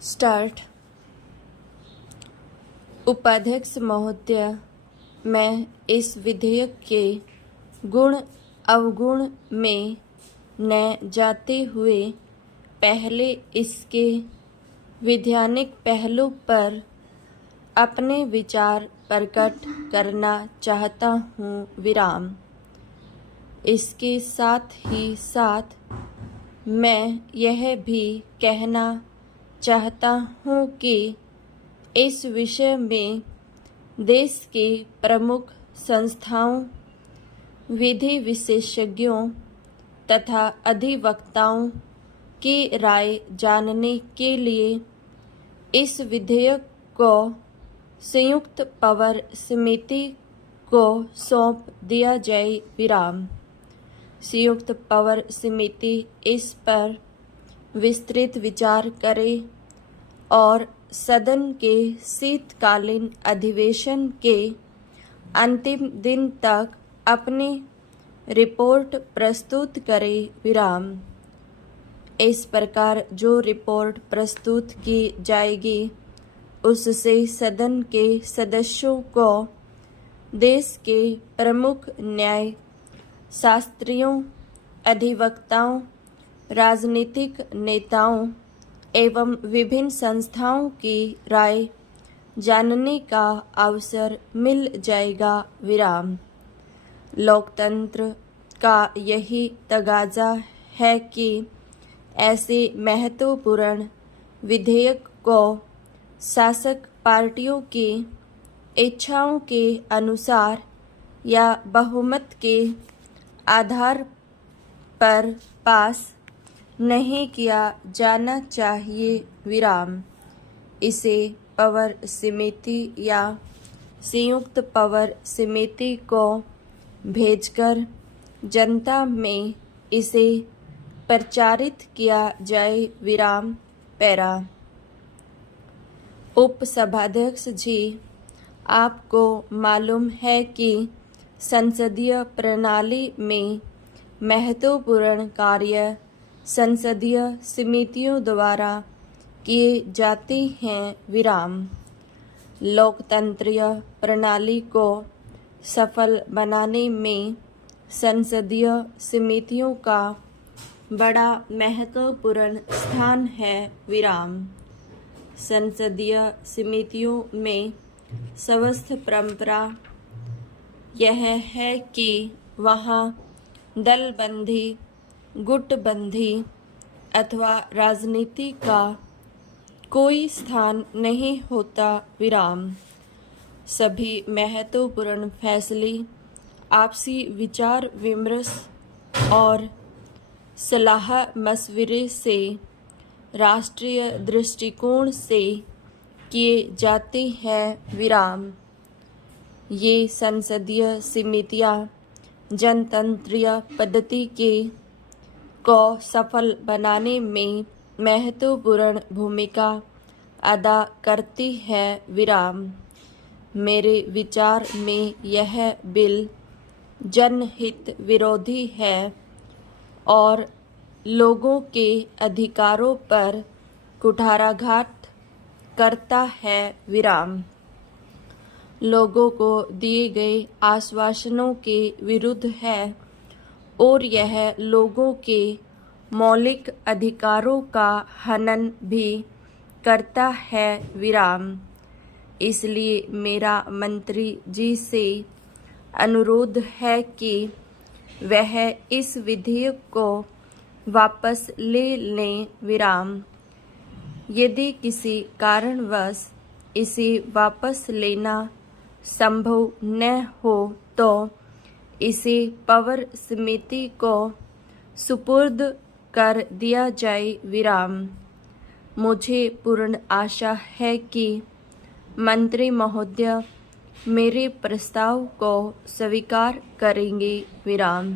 Start. उपाध्यक्ष महोदय, मैं इस विधेयक के गुण अवगुण में न जाते हुए पहले इसके वैधानिक पहलू पर अपने विचार प्रकट करना चाहता हूँ। विराम। इसके साथ ही साथ मैं यह भी कहना चाहता हूँ कि इस विषय में देश के प्रमुख संस्थाओं, विधि विशेषज्ञों तथा अधिवक्ताओं की राय जानने के लिए इस विधेयक को संयुक्त पावर समिति को सौंप दिया जाए। विराम। संयुक्त पावर समिति इस पर विस्तृत विचार करे और सदन के शीतकालीन अधिवेशन के अंतिम दिन तक अपनी रिपोर्ट प्रस्तुत करे। विराम। इस प्रकार जो रिपोर्ट प्रस्तुत की जाएगी उससे सदन के सदस्यों को देश के प्रमुख न्याय शास्त्रियों, अधिवक्ताओं, राजनीतिक नेताओं एवं विभिन्न संस्थाओं की राय जानने का अवसर मिल जाएगा। विराम। लोकतंत्र का यही तगाजा है कि ऐसे महत्वपूर्ण विधेयक को शासक पार्टियों की इच्छाओं के अनुसार या बहुमत के आधार पर पास नहीं किया जाना चाहिए। विराम। इसे पावर समिति या संयुक्त पावर समिति को भेजकर जनता में इसे प्रचारित किया जाए। विराम। पैरा। उपसभाध्यक्ष जी, आपको मालूम है कि संसदीय प्रणाली में महत्वपूर्ण कार्य संसदीय समितियों द्वारा किए जाते हैं। विराम। लोकतंत्रीय प्रणाली को सफल बनाने में संसदीय समितियों का बड़ा महत्वपूर्ण स्थान है। विराम। संसदीय समितियों में स्वस्थ परंपरा यह है कि वहाँ दलबंदी, गुटबंदी अथवा राजनीति का कोई स्थान नहीं होता। विराम। सभी महत्वपूर्ण फैसले आपसी विचार विमर्श और सलाह मशविरे से राष्ट्रीय दृष्टिकोण से किए जाते हैं। विराम। ये संसदीय समितियाँ जनतंत्रीय पद्धति के को सफल बनाने में महत्वपूर्ण भूमिका अदा करती है। विराम। मेरे विचार में यह बिल जनहित विरोधी है और लोगों के अधिकारों पर कुठाराघात करता है। विराम। लोगों को दिए गए आश्वासनों के विरुद्ध है और यह लोगों के मौलिक अधिकारों का हनन भी करता है। विराम। इसलिए मेरा मंत्री जी से अनुरोध है कि वह इस विधेयक को वापस ले लें। विराम। यदि किसी कारणवश इसे वापस लेना संभव न हो तो इसे पावर समिति को सुपुर्द कर दिया जाए। विराम। मुझे पूर्ण आशा है कि मंत्री महोदय मेरे प्रस्ताव को स्वीकार करेंगे। विराम।